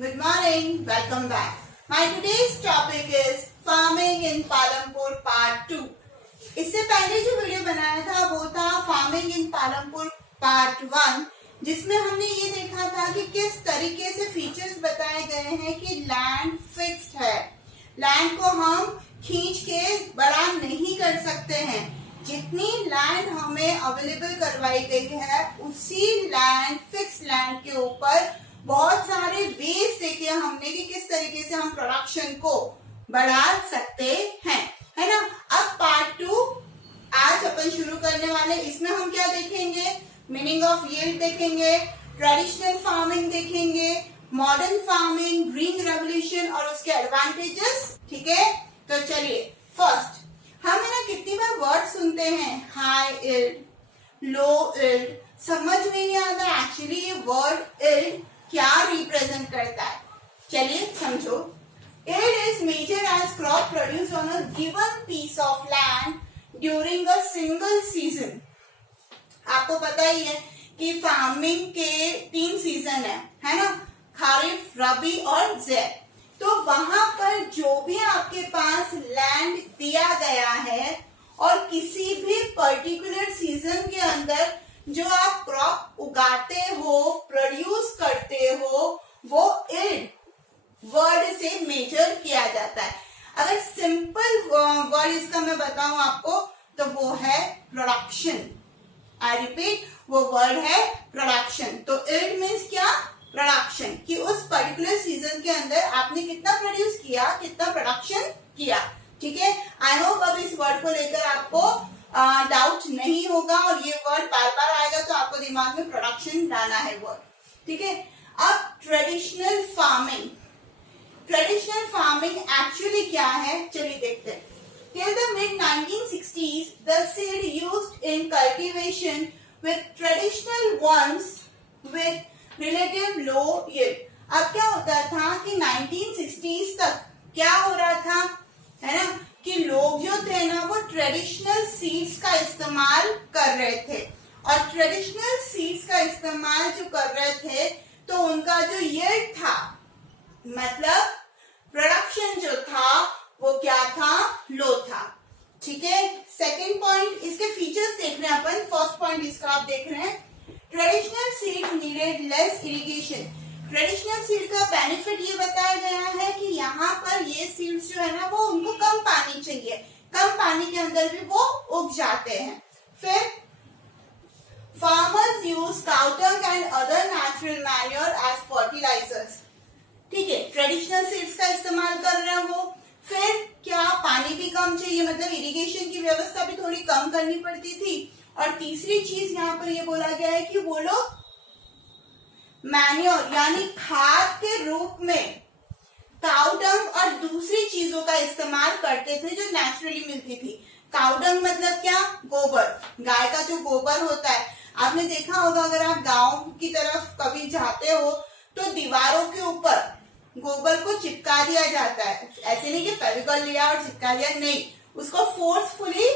Good morning. Welcome back. My today's topic is farming in Palampur part 2. इससे पहले जो video बनाया था वो था फार्मिंग इन पालमपुर पार्ट 1, जिसमें हमने ये देखा था कि किस तरीके से फीचर्स बताए गए हैं कि लैंड फिक्स्ड है, लैंड को हम खींच के बड़ा नहीं कर सकते हैं। जितनी लैंड हमें अवेलेबल करवाई गई है उसी लैंड फिक्स लैंड के ऊपर बहुत सारे वेज देखे हमने कि किस तरीके से हम प्रोडक्शन को बढ़ा सकते हैं, है ना। अब पार्ट 2 आज अपन शुरू करने वाले। इसमें हम क्या देखेंगे? मीनिंग ऑफ यील्ड देखेंगे, ट्रेडिशनल फार्मिंग देखेंगे, मॉडर्न फार्मिंग, ग्रीन रेवोल्यूशन और उसके एडवांटेजेस। ठीक है, तो चलिए फर्स्ट हम ना कितनी बार वर्ड सुनते हैं हाई यील्ड, लो यील्ड, समझ में नहीं आता एक्चुअली ये वर्ड यील्ड क्या रिप्रेजेंट करता है। चलिए समझो। Yield is measured as crop produced on a given piece of land during a single season. आपको पता ही है कि फार्मिंग के 3 सीजन है ना, खारिफ, रबी और ज़ैद। तो वहां पर जो भी आपके पास लैंड दिया गया है और किसी भी पर्टिकुलर सीजन के अंदर जो आप क्रॉप उगाते हो, प्रोड्यूस करते हो, वो यील्ड वर्ड से मेजर किया जाता है। अगर सिंपल वर्ड इसका मैं बताऊं आपको तो वो है प्रोडक्शन। आई रिपीट, वो वर्ड है प्रोडक्शन। तो यील्ड मीन्स क्या? प्रोडक्शन, कि उस पर्टिकुलर सीजन के अंदर आपने कितना प्रोड्यूस किया, कितना प्रोडक्शन किया। ठीक है, आई होप अब इस वर्ड को लेकर आपको डाउट नहीं होगा और ये वर्ड बार बार आएगा तो आपको दिमाग में प्रोडक्शन लाना है वर्ड। ठीक है, अब traditional farming. Traditional farming actually क्या है चलिए देखते हैं। Till the mid 1960s, the seed used in cultivation with traditional ones with relative low yield. अब क्या होता था कि 1960s तक क्या हो रहा था, है ना, कि लोग जो थे ना वो ट्रेडिशनल सीड्स का इस्तेमाल कर रहे थे और ट्रेडिशनल सीड्स का इस्तेमाल जो कर रहे थे तो उनका जो यील्ड था, मतलब प्रोडक्शन जो था वो क्या था? लो था। ठीक है, सेकंड पॉइंट, इसके फीचर्स देख रहे हैं अपन। फर्स्ट पॉइंट इसका आप देख रहे हैं, traditional seed needed less irrigation. Traditional seed का बेनिफिट ये बताया गया है कि यहाँ पर ये सीड्स जो है ना वो उनको कम पानी चाहिए, कम पानी के अंदर भी वो उग जाते हैं। फिर farmers use cow dung and other natural manure as fertilizers. ठीक है, ट्रेडिशनल सीड्स का इस्तेमाल कर रहे हैं वो। फिर क्या, पानी भी कम चाहिए, मतलब इरिगेशन की व्यवस्था भी थोड़ी कम करनी पड़ती थी। और तीसरी चीज यहाँ पर ये बोला गया है कि वो लोग मैन्योर यानी खाद के रूप में काउडंग और दूसरी चीजों का इस्तेमाल करते थे जो नेचुरली मिलती थी। काउडंग मतलब क्या? गोबर, गाय का जो गोबर होता है। आपने देखा होगा अगर आप गांव की तरफ कभी जाते हो तो दीवारों के ऊपर गोबर को चिपका दिया जाता है। ऐसे नहीं कि फेविकॉल लिया और चिपका दिया, नहीं, उसको फोर्सफुली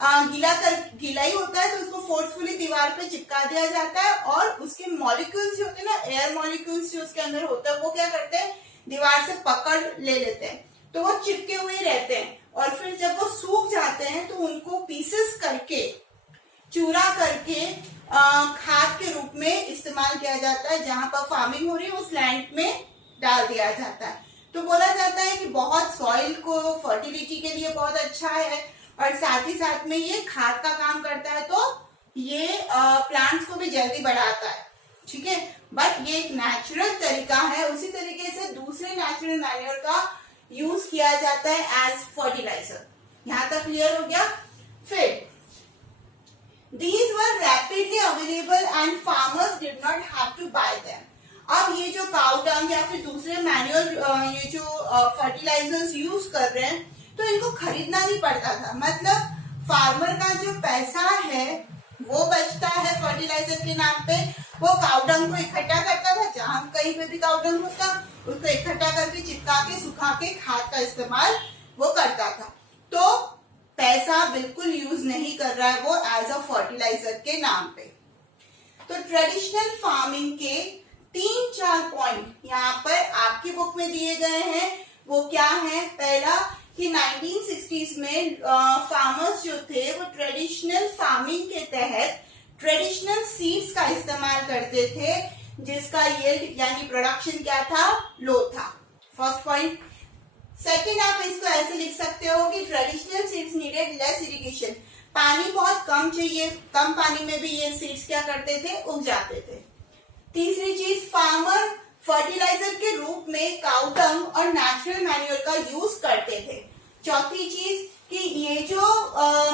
गीला ही होता है तो उसको फोर्सफुली दीवार पे चिपका दिया जाता है और उसके मॉलिक्यूल्स जो होते हैं ना, एयर मॉलिक्यूल्स जो उसके अंदर होता है, वो क्या करते हैं? दीवार से पकड़ ले लेते हैं, तो वो चिपके हुए रहते हैं। और फिर जब वो सूख जाते हैं तो उनको पीसेस करके, चूरा करके खाद के रूप में इस्तेमाल किया जाता है। जहां पर फार्मिंग हो रही है उस लैंड में डाल दिया जाता है। तो बोला जाता है कि बहुत सॉइल को फर्टिलिटी के लिए बहुत अच्छा है और साथ ही साथ में ये खाद का काम करता है, तो ये प्लांट्स को भी जल्दी बढ़ाता है। ठीक है, बट ये एक नेचुरल तरीका है। उसी तरीके से दूसरे नेचुरल मैन्योर का यूज किया जाता है एज फर्टिलाइजर। यहाँ तक क्लियर हो गया। फिर these were rapidly available and farmers did not have to buy them. अब ये जो काउ डंग या फिर दूसरे मैन्युअल ये जो फर्टिलाइजर्स यूज कर रहे हैं तो इनको खरीदना नहीं पड़ता था। मतलब फार्मर का जो पैसा है वो बचता है फर्टिलाइजर के नाम पे। वो काउ डंग को इकट्ठा करता था, जहां कहीं पे भी काउ डंग होता उसको इकट्ठा करके चिपका के सुखा के खाद का इस्तेमाल वो करता था। तो पैसा बिल्कुल यूज नहीं कर रहा है वो एज अ फर्टिलाइजर के नाम पे। तो ट्रेडिशनल फार्मिंग के 3-4 पॉइंट यहाँ पर आप में दिए गए हैं वो क्या है। पहला कि 1960s में फार्मर्स जो थे वो ट्रेडिशनल फार्मिंग के तहत ट्रेडिशनल सीड्स का इस्तेमाल करते थे जिसका यील्ड यानी प्रोडक्शन क्या था, लो था। First point. सेकंड, आप इसको ऐसे लिख सकते हो कि traditional seeds needed less irrigation, पानी बहुत कम चाहिए, कम पानी में भी ये सीड्स क्या करते थे, उग जाते थे। तीसरी चीज, फार्मर फर्टिलाइजर के रूप में काउ डंग और नेचुरल मैन्योर का यूज करते थे। चौथी चीज कि ये जो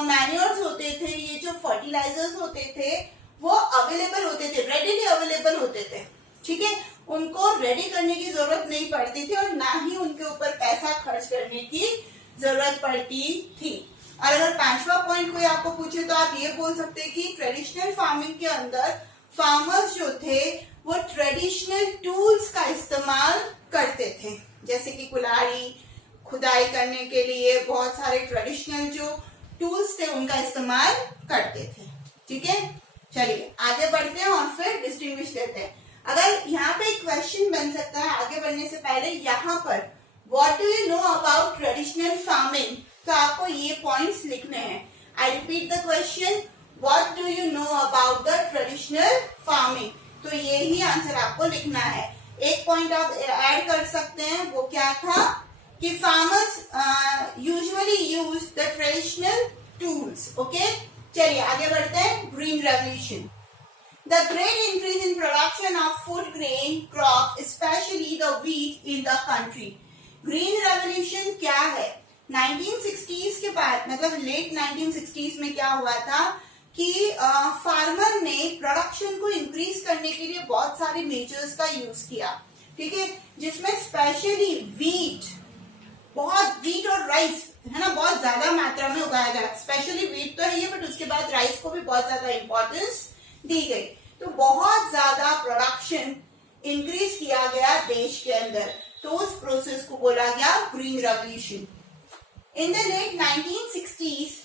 मैन्योर्स होते थे, ये जो फर्टिलाइजर्स होते थे वो अवेलेबल होते थे, रेडीली अवेलेबल होते थे, ठीक है, उनको रेडी करने की जरूरत नहीं पड़ती थी और ना ही उनके ऊपर पैसा खर्च करने की जरूरत पड़ती थी। और अगर पांचवा पॉइंट कोई आपको पूछे तो आप ये बोल सकते हैं कि ट्रेडिशनल फार्मिंग के अंदर फार्मर्स जो थे वो ट्रेडिशनल टूल्स का इस्तेमाल करते थे, जैसे कि कुल्हाड़ी, खुदाई करने के लिए बहुत सारे ट्रेडिशनल जो टूल्स थे उनका इस्तेमाल करते थे। ठीक है, चलिए आगे बढ़ते हैं और फिर डिस्टिंग्विश लेते हैं। अगर यहाँ पे एक क्वेश्चन बन सकता है आगे बढ़ने से पहले, यहाँ पर what do you know about traditional farming, तो आपको ये पॉइंट्स लिखने हैं। I repeat the question, what do you know about the traditional farming, तो ये ही आंसर आपको लिखना है। एक पॉइंट आप ऐड कर सकते हैं, वो क्या था कि farmers usually use the traditional tools. Okay, चलिए आगे बढ़ते हैं। Green revolution, the great increase in production of food grain crop, especially the wheat in the country. Green revolution क्या है? 1960s के बाद, मतलब लेट 1960s में क्या हुआ था कि फार्मर ने प्रोडक्शन को इंक्रीज करने के लिए बहुत सारे मेजर्स का यूज किया, ठीक है, जिसमें स्पेशली वीट, बहुत वीट और राइस है ना, बहुत ज्यादा मात्रा में उगाया गया। स्पेशली वीट तो है ये, बट उसके बाद राइस को भी बहुत ज्यादा इंपॉर्टेंस दी गई, तो बहुत ज्यादा प्रोडक्शन इंक्रीज किया गया देश के अंदर, तो उस प्रोसेस को बोला गया green revolution. In the late 1960s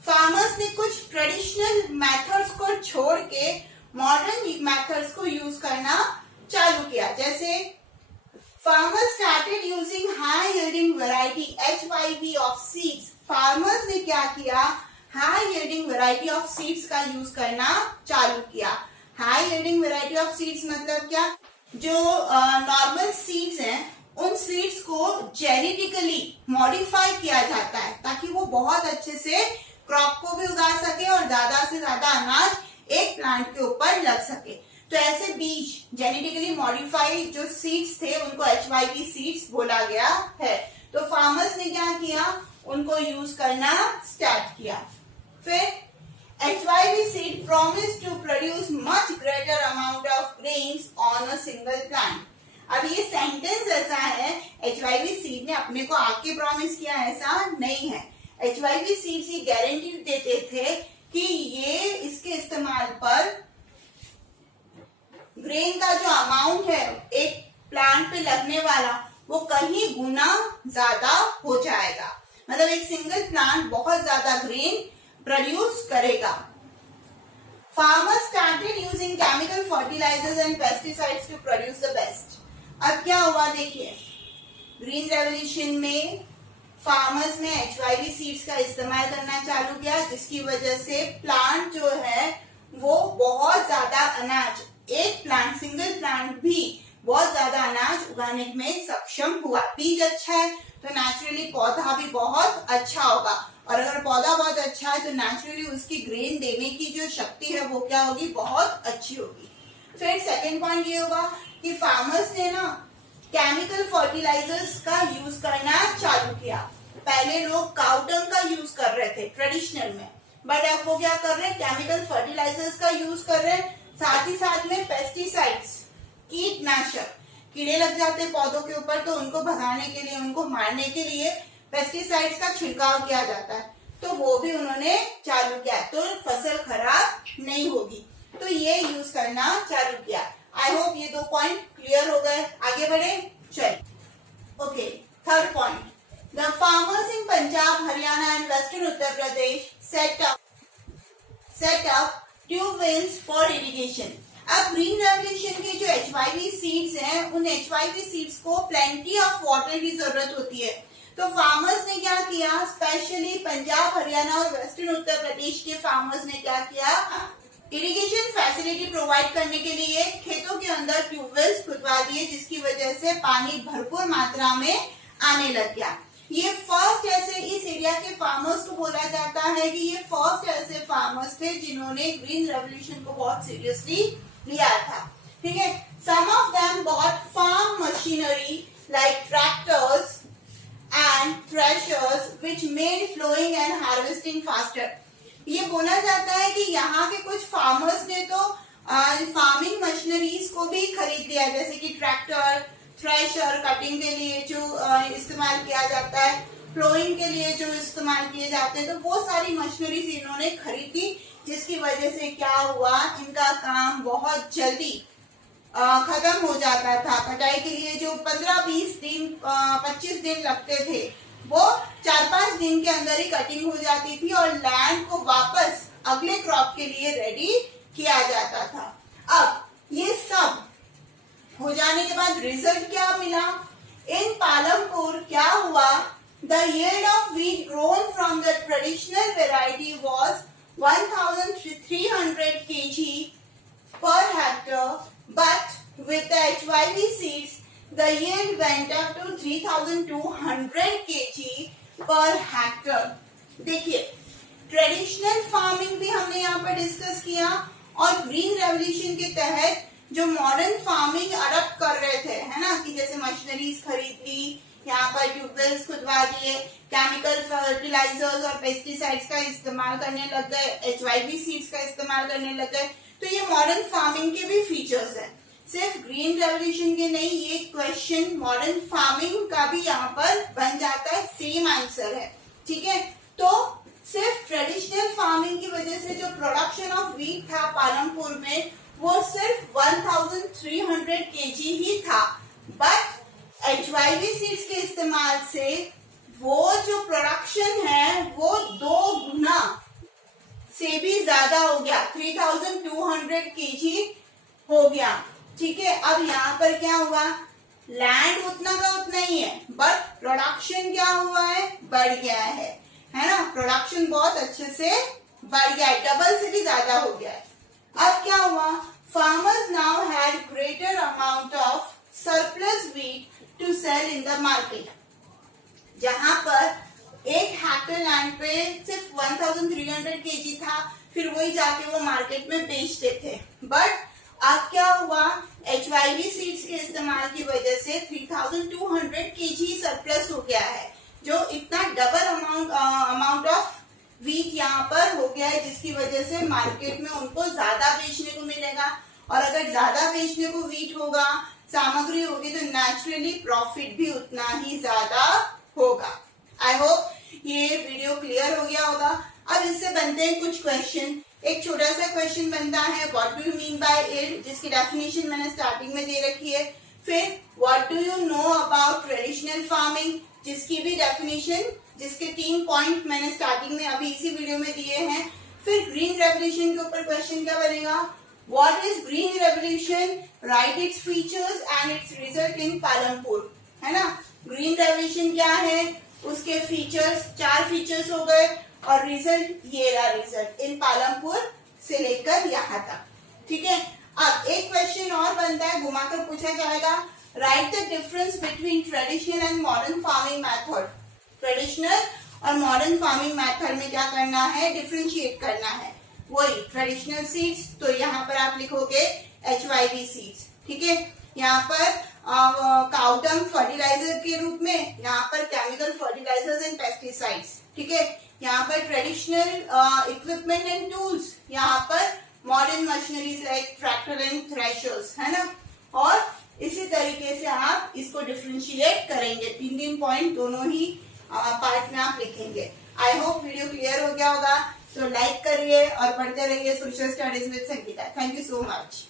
farmers ने कुछ ट्रेडिशनल मेथड्स को छोड़ के मॉडर्न मेथड्स को यूज करना चालू किया। जैसे farmers started using high yielding variety HYV of seeds. Farmers ने क्या किया, high yielding variety of seeds का यूज करना चालू किया। High yielding variety of seeds मतलब क्या, जो नॉर्मल सीड्स हैं उन सीड्स को जेनेटिकली मॉडिफाई किया जाता है ताकि वो बहुत अच्छे से क्रॉप को भी उगा सके और ज्यादा से ज्यादा अनाज एक प्लांट के ऊपर लग सके। तो ऐसे बीज जेनेटिकली मॉडिफाइड जो सीड्स थे उनको HYV सीड्स बोला गया है। तो फार्मर्स ने क्या किया, उनको यूज करना स्टार्ट किया। फिर HYV seed promised to produce much greater amount of grains on a single plant. अब ये सेंटेंस ऐसा है, HYV सीड ने अपने को आके प्रॉमिस किया, ऐसा नहीं है। HYV सीड्स ये गारंटी देते थे कि ये इसके इस्तेमाल पर ग्रेन का जो अमाउंट है एक प्लांट पे लगने वाला वो कहीं गुना ज्यादा हो जाएगा, मतलब एक सिंगल प्लांट बहुत ज्यादा ग्रेन प्रोड्यूस करेगा। Farmers started using chemical fertilizers and pesticides to produce the best. अब क्या हुआ देखिए, ग्रीन रेवोल्यूशन में फार्मर्स ने HYV सीड्स का इस्तेमाल करना चालू किया, जिसकी वजह से प्लांट जो है वो बहुत ज्यादा अनाज, एक प्लांट सिंगल प्लांट भी बहुत ज्यादा अनाज उगाने में सक्षम हुआ। बीज अच्छा है तो नेचुरली पौधा भी बहुत अच्छा होगा, और अगर पौधा बहुत अच्छा है तो नेचुरली उसकी ग्रेन देने की जो शक्ति है वो क्या होगी, बहुत अच्छी होगी। फिर सेकंड पॉइंट ये होगा कि फार्मर्स ने ना केमिकल फर्टिलाइजर्स का यूज करना चालू किया। पहले लोग काउ डंग का यूज कर रहे थे ट्रेडिशनल में, बट अब वो क्या कर रहे हैं, केमिकल फर्टिलाइजर्स का यूज कर रहे हैं। साथ ही साथ में पेस्टिसाइड्स, कीटनाशक, कीड़े लग जाते हैं पौधों के ऊपर तो उनको भगाने के लिए, उनको मारने के लिए पेस्टिसाइड्स का छिड़काव किया जाता है, तो वो भी उन्होंने चालू किया, तो फसल खराब नहीं होगी, तो ये यूज करना चालू किया। आई होप ये 2 पॉइंट क्लियर हो गए। आगे बढ़े, चलिए। Okay, third point, the farmers in Punjab, Haryana and western Uttar Pradesh set up tube wells for irrigation. अब ग्रीन रेवोल्यूशन के जो HYV सीड्स हैं, उन HYV सीड्स को प्लेंटी ऑफ वाटर की जरूरत होती है। तो फार्मर्स ने क्या किया, स्पेशली पंजाब, हरियाणा और वेस्टर्न उत्तर प्रदेश के फार्मर्स ने क्या किया, इरिगेशन फैसिलिटी प्रोवाइड करने के लिए खेतों के अंदर ट्यूबवेल्स खुदवा दिए, जिसकी वजह से पानी भरपूर मात्रा में आने लग गया। ये फर्स्ट ऐसे इस एरिया के फार्मर्स को बोला जाता है कि ये फर्स्ट ऐसे फार्मर्स थे जिन्होंने ग्रीन रेवोल्यूशन को बहुत सीरियसली लिया था। ठीक है, some of them bought farm machinery like tractors and threshers which made plowing and harvesting faster। ये बोला जाता है कि यहाँ के कुछ फार्मर्स ने तो फार्मिंग मशीनरीज को भी खरीद लिया, जैसे कि ट्रैक्टर, थ्रेशर कटिंग के लिए जो इस्तेमाल किया जाता है, प्लोइंग के लिए जो इस्तेमाल किए जाते हैं, तो वो सारी मशीनरीज इन्होंने खरीदी, जिसकी वजह से क्या हुआ, इनका काम बहुत जल्दी खत्म हो जाता था। कटाई के लिए जो 15-20 दिन 25 दिन लगते थे, वो 4-5 दिन के अंदर ही कटिंग हो जाती थी और लैंड को वापस अगले क्रॉप के लिए रेडी किया जाता था। अब ये सब हो जाने के बाद रिजल्ट क्या मिला, इन पालमपुर क्या हुआ, the yield of wheat grown from the traditional variety was 1300 kg per hectare, but with the HYV seeds the yield went up to 3200 kg per hectare। देखिए, ट्रेडिशनल फार्मिंग भी हमने यहाँ पर डिस्कस किया और ग्रीन रेवोल्यूशन के तहत जो मॉडर्न फार्मिंग अडॉप्ट कर रहे थे, है ना, कि जैसे मशीनरीज खरीद ली, यहाँ पर ट्यूबवेल्स खुदवा दिए, केमिकल फर्टिलाइजर्स और पेस्टिसाइड्स का इस्तेमाल करने लग गए, HYV सीड्स का इस्तेमाल करने लग गए। तो ये मॉडर्न फार्मिंग के भी फीचर्स हैं, सिर्फ ग्रीन रेवोल्यूशन के नहीं। ये क्वेश्चन मॉडर्न फार्मिंग का भी यहाँ पर बन जाता है, सेम आंसर है। ठीक है, तो सिर्फ ट्रेडिशनल फार्मिंग की वजह से जो प्रोडक्शन ऑफ व्हीट था पालमपुर में, वो सिर्फ 1300 kg ही था, बट HYV सीड्स के इस्तेमाल से वो जो प्रोडक्शन है वो 2 गुना से भी ज्यादा हो गया, 3200 kg हो गया। ठीक है, अब यहाँ पर क्या हुआ, लैंड उतना का उतना ही है, बट प्रोडक्शन क्या हुआ है, बढ़ गया है ना, प्रोडक्शन बहुत अच्छे से बढ़ गया है, डबल से भी ज्यादा हो गया है। अब क्या हुआ, farmers now had greater amount of surplus wheat to sell in the market. जहां पर एक हेक्टेयर लैंड पे सिर्फ 1300 kg था, फिर वही जाके वो मार्केट में बेचते थे, बट अब क्या हुआ, HYV सीड्स के इस्तेमाल की वजह से 3200 kg सरप्लस हो गया है, जो इतना डबल अमाउंट ऑफ व्हीट यहाँ पर हो गया है, जिसकी वजह से मार्केट में उनको ज्यादा बेचने को मिलेगा, और अगर ज्यादा बेचने को व्हीट होगा, सामग्री होगी, तो नेचुरली प्रॉफिट भी उतना ही ज्यादा होगा। आई होप ये वीडियो क्लियर हो गया होगा। अब इससे बनते हैं कुछ क्वेश्चन। एक छोटा सा क्वेश्चन बनता है, what do you mean by yield, जिसकी डेफिनेशन मैंने स्टार्टिंग में दे रखी है। फिर what do you know about traditional farming, जिसकी भी डेफिनेशन, जिसके 3 पॉइंट मैंने स्टार्टिंग में अभी इसी वीडियो में दिए हैं। फिर ग्रीन रेवोल्यूशन के ऊपर क्वेश्चन क्या बनेगा, what is green revolution, right its features and it's result in Palampur, है ना। ग्रीन रेवोल्यूशन क्या है, उसके फीचर्स, 4 फीचर्स हो गए, और रिजल्ट ये रहा, रिजल्ट इन पालमपुर से लेकर यहाँ तक। ठीक है, अब एक क्वेश्चन और बनता है, घुमाकर पूछा जाएगा, right the difference between traditional and modern farming method. Traditional और मॉडर्न फार्मिंग मेथड में क्या करना है, डिफरेंशिएट करना है। वही ट्रेडिशनल सीड्स, तो यहाँ पर आप लिखोगे HYV सीड्स। ठीक है, यहाँ पर काउडंग फर्टिलाइजर के रूप में, यहाँ पर केमिकल फर्टिलाइजर्स एंड पेस्टिसाइड्स। ठीक है, यहाँ पर ट्रेडिशनल इक्विपमेंट एंड टूल्स, यहाँ पर modern machineries like tractor and threshers, है ना। और इसी तरीके से आप इसको डिफरेंशिएट करेंगे, 3 पॉइंट दोनों ही पार्ट में आप लिखेंगे। आई होप वीडियो क्लियर हो गया होगा, तो लाइक करिए और पढ़ते रहिए social studies with Sangeeta. Thank you so much.